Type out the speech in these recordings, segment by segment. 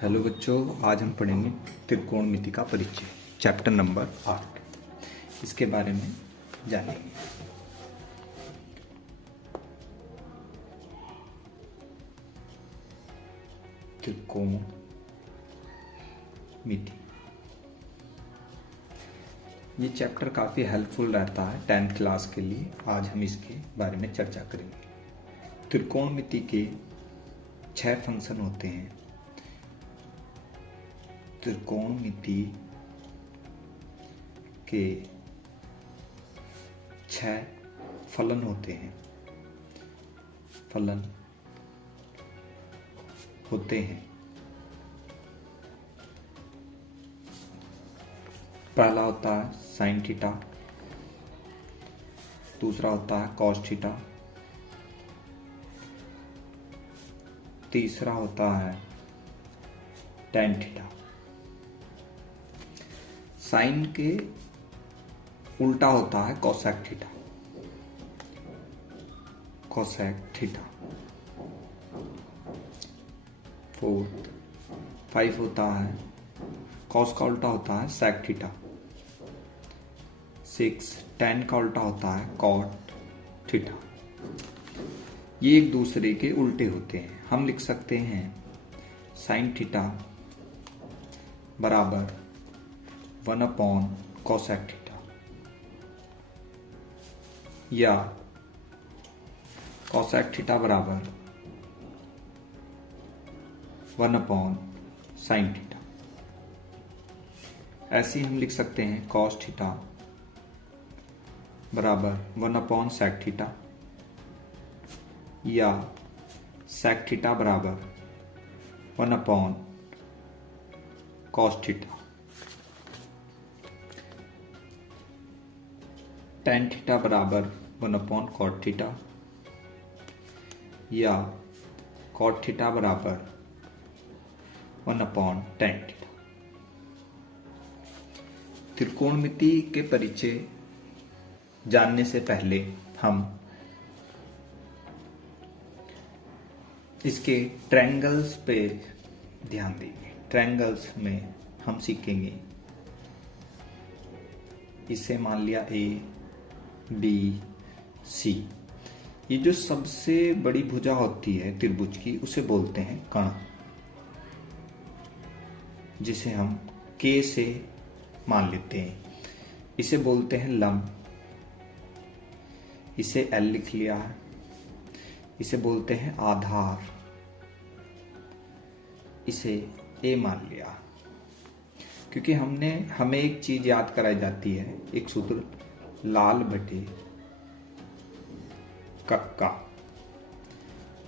Hello बच्चों, आज हम पढ़ेंगे त्रिकोणमिति का परिचय, चैप्टर नंबर 8। इसके बारे में जानेंगे। त्रिकोणमिति ये चैप्टर काफ़ी हेल्पफुल रहता है 10th क्लास के लिए। आज हम इसके बारे में चर्चा करेंगे। त्रिकोणमिति के 6 फंक्शन होते हैं। त्रिकोणमिति के 6 फलन होते हैं। पहला होता है साइन थीटा, दूसरा होता है कॉस थीटा, तीसरा होता है टेन थीटा। साइन के उल्टा होता है कोसेक थीटा। 5 होता है कॉस का उल्टा होता है सेक थीटा। 6 टेन का उल्टा होता है कॉट थीटा। ये एक दूसरे के उल्टे होते हैं। हम लिख सकते हैं साइन थीटा बराबर 1 कोसेक थीटा, या कोसेक थीटा बराबर 1 साइन थीटा। ऐसे ही हम लिख सकते हैं कॉस थीटा बराबर 1 सेक थीटा, या सेक थीटा बराबर 1 कॉस थीटा। टेन थीटा बराबर 1 कॉट थीटा, या कॉट थीटा बराबर 1 टेन थीटा। त्रिकोणमिति के परिचय जानने से पहले हम इसके ट्रायंगल्स पे ध्यान देंगे। ट्रायंगल्स में हम सीखेंगे, इसे मान लिया A B C। ये जो सबसे बड़ी भुजा होती है त्रिभुज की, उसे बोलते हैं कर्ण, जिसे हम K से मान लेते हैं। इसे बोलते हैं लंब, इसे L लिख लिया है। इसे बोलते हैं आधार, इसे A मान लिया। क्योंकि हमें एक चीज याद कराई जाती है, एक सूत्र लाल बटे कक्का।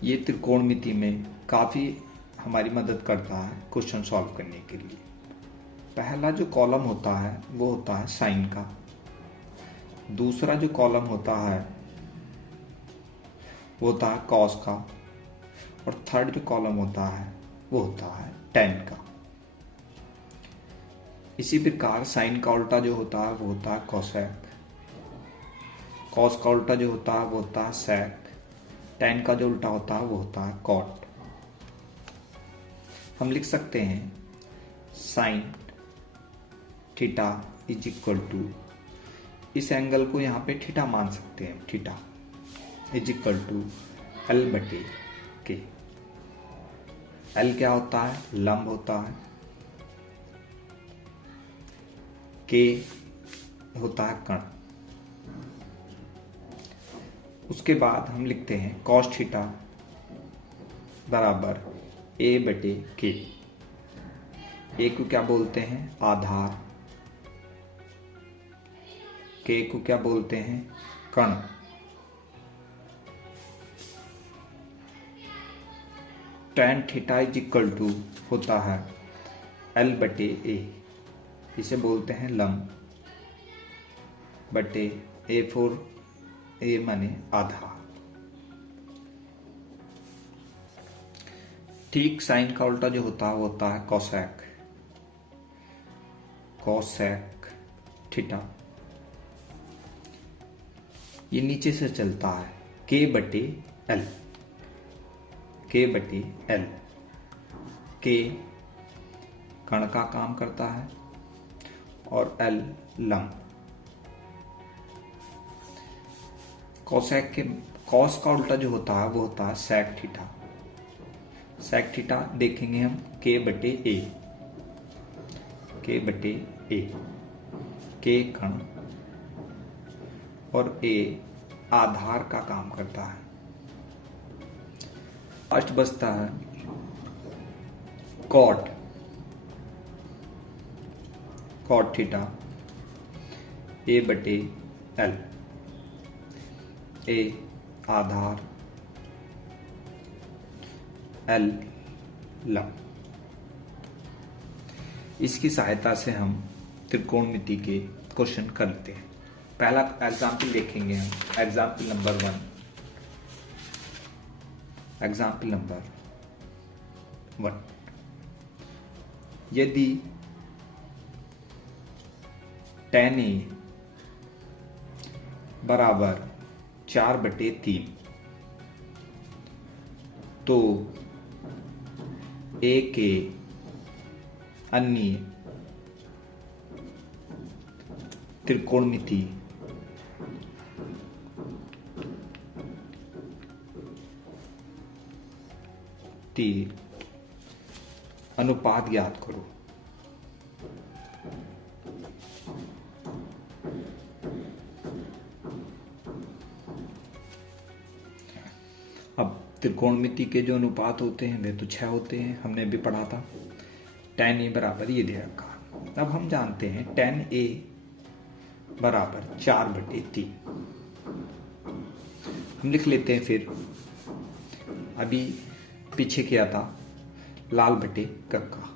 ये त्रिकोणमिति में काफी हमारी मदद करता है क्वेश्चन सॉल्व करने के लिए। पहला जो कॉलम होता है वो होता है साइन का, दूसरा जो कॉलम होता है वो होता है कॉस का, और थर्ड जो कॉलम होता है वो होता है टेन का। इसी प्रकार साइन का उल्टा जो होता है वो होता है कोसेक, कॉस का उल्टा जो होता है वो होता है सेक, टेन का जो उल्टा होता है वो होता है कॉट। हम लिख सकते हैं sine theta is equal to, इस एंगल को यहाँ पे थीटा मान सकते हैं, theta is equal to L बटे के। L क्या होता है? लंब होता है। K होता है कर्ण। उसके बाद हम लिखते हैं कॉस थीटा बराबर A बटे के। A को क्या बोलते हैं? आधार। K को क्या बोलते हैं? कर्ण। Tan theta is equal to होता है L बटे A, इसे बोलते हैं लंब, बटे A4, A माने आधा। ठीक साइन का उल्टा जो होता है वो होता है कोसेक थीटा। ये नीचे से चलता है K बटे L, K बटे L। K कण का काम करता है और L लंब। कॉस का उल्टा जो होता है वो होता है सेक थीटा। सेक थीटा देखेंगे हम K बटे A, K कण और A आधार का काम करता है। लास्ट बचता है कॉट थीटा A बटे L, A आधार L लंब। इसकी सहायता से हम त्रिकोणमिति के क्वेश्चन करते हैं। पहला एग्जाम्पल देखेंगे हम, एग्जाम्पल नंबर 1। यदि tan A बराबर 4/3 तो A के अन्य त्रिकोणमिति अनुपात ज्ञात करो। अब त्रिकोणमिति के जो अनुपात होते हैं वे तो 6 होते हैं, हमने भी पढ़ा था। tan A बराबर ये दे रखा। अब हम जानते हैं tan A बराबर 4/3। हम लिख लेते हैं फिर, अभी पीछे किया था लाल बटे कक्का।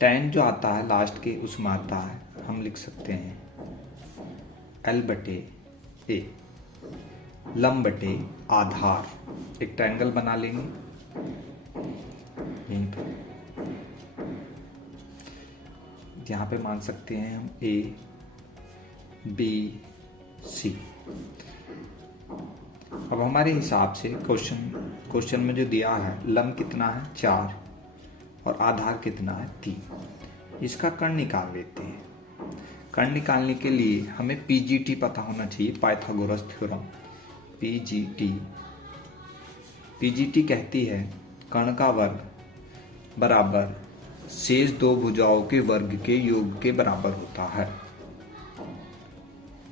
tan जो आता है लास्ट के उसमें आता है, हम लिख सकते हैं L बटे A, लंब बटे आधार। एक ट्रायंगल बना लेंगे यहीं पर, यहाँ पे मान सकते हैं हम A B C। अब हमारे हिसाब से क्वेश्चन में जो दिया है लंब कितना है 4 और आधार कितना है 3। इसका कर्ण निकाल लेते हैं। कर्ण निकालने के लिए हमें PGT पता होना चाहिए, पाइथागोरस थ्योरम। PGT कहती है कर्ण का वर्ग बराबर शेष दो भुजाओं के वर्ग के योग के बराबर होता है।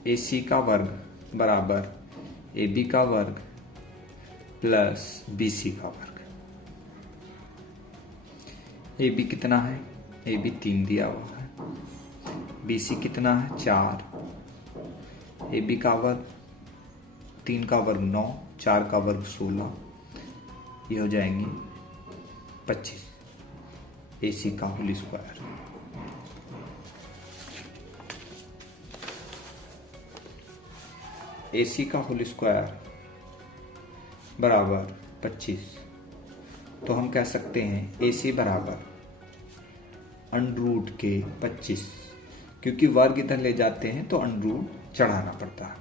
AC का वर्ग बराबर AB का वर्ग प्लस BC का वर्ग। AB कितना है, AB 3 दिया हुआ है। BC कितना है 4, AB का वर्ग 3 का वर्ग 9, 4 का वर्ग 16, ये हो जाएंगे 25। AC का होल स्क्वायर। AC का होल स्क्वायर बराबर 25। तो हम कह सकते हैं AC बराबर √ के 25, क्योंकि वर्ग इधर ले जाते हैं तो √ चढ़ाना पड़ता है।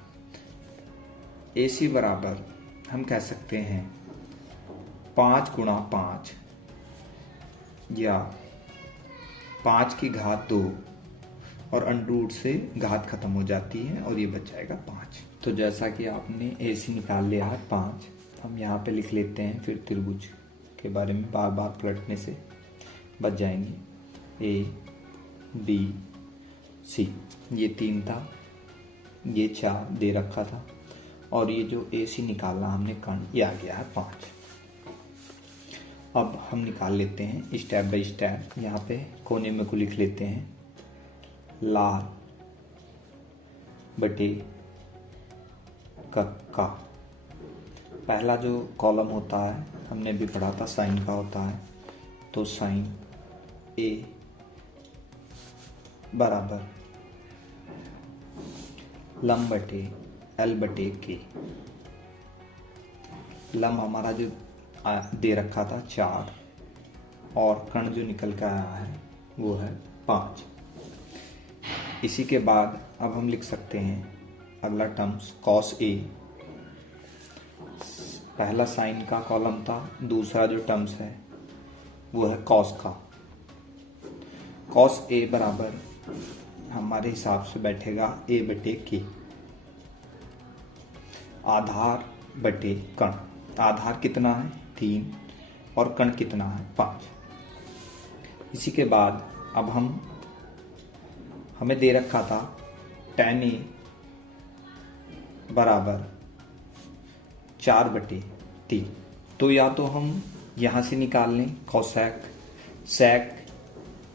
AC बराबर हम कह सकते हैं 5 × 5 या 5 की घात 2 और √ से घात खत्म हो जाती है और ये बच जाएगा 5। तो जैसा कि आपने AC निकाल लिया है 5, हम यहाँ पे लिख लेते हैं। फिर त्रिभुज के बारे में बार बार पलटने से बच जाएंगे। A B C, ये 3 था, ये 4 दे रखा था और ये जो AC निकालना हमने कर्ण, ये आ गया है 5। अब हम निकाल लेते हैं स्टेप बाय स्टेप। यहाँ पे कोने में को लिख लेते हैं लाल बटे कक्का। पहला जो कॉलम होता है हमने भी पढ़ा था साइन का होता है, तो साइन A बराबर लंब बटे L बटे K। लंब हमारा जो दे रखा था 4 और कर्ण जो निकल कर आया है वो है 5। इसी के बाद अब हम लिख सकते हैं अगला टर्म्स cos A पहला साइन का कॉलम था, दूसरा जो टर्म्स है वो है कॉस का। कॉस ए बराबर हमारे हिसाब से बैठेगा ए बटे के, आधार बटे कण। आधार कितना है 3 और कण कितना है 5। इसी के बाद अब हमें दे रखा था tan ए बराबर 4/3। तो या तो हम यहाँ से निकाल लें कोसेक, सेक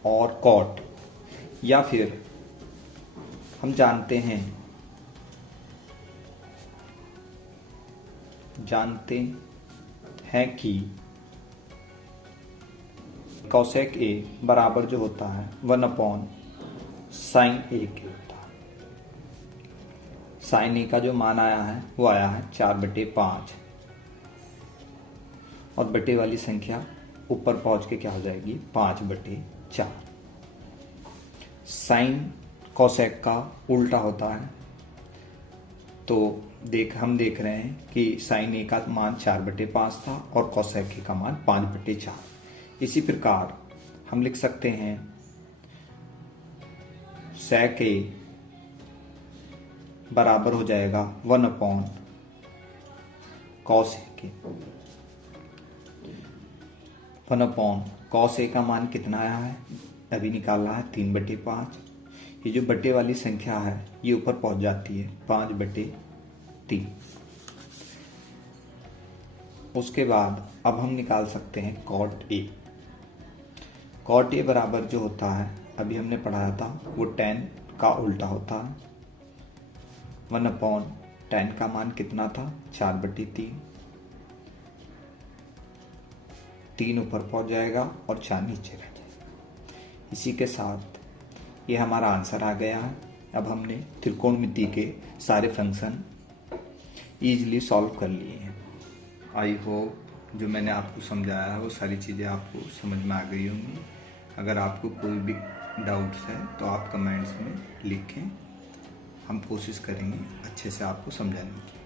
और कॉट, या फिर हम जानते हैं कि कोसेक ए बराबर जो होता है 1/sin ए के होता है। साइन ए का जो मान आया है वो आया है 4/5, और बटे वाली संख्या ऊपर पहुंच के क्या हो जाएगी 5/4। साइन कोसेक का उल्टा होता है, तो हम देख रहे हैं कि साइन ए का मान 4/5 था और कोसेक ए का मान 5/4। इसी प्रकार हम लिख सकते हैं सेक ए बराबर हो जाएगा 1/cos ए के। 1/cos ए का मान कितना आया है अभी निकालना है 3/5। ये जो बटे वाली संख्या है ये ऊपर पहुंच जाती है 5/3। उसके बाद अब हम निकाल सकते हैं कॉट ए। कॉट ए बराबर जो होता है अभी हमने पढ़ाया था वो tan का उल्टा होता है। 1/tan का मान कितना था 4/3। 3 ऊपर पहुंच जाएगा और 4 नीचे रह जाएगा। इसी के साथ ये हमारा आंसर आ गया है। अब हमने त्रिकोणमिति के सारे फंक्शन ईजिली सॉल्व कर लिए हैं। आई होप जो मैंने आपको समझाया है वो सारी चीज़ें आपको समझ में आ गई होंगी। अगर आपको कोई भी डाउट्स है तो आप कमेंट्स में लिखें, हम कोशिश करेंगे अच्छे से आपको समझाने की।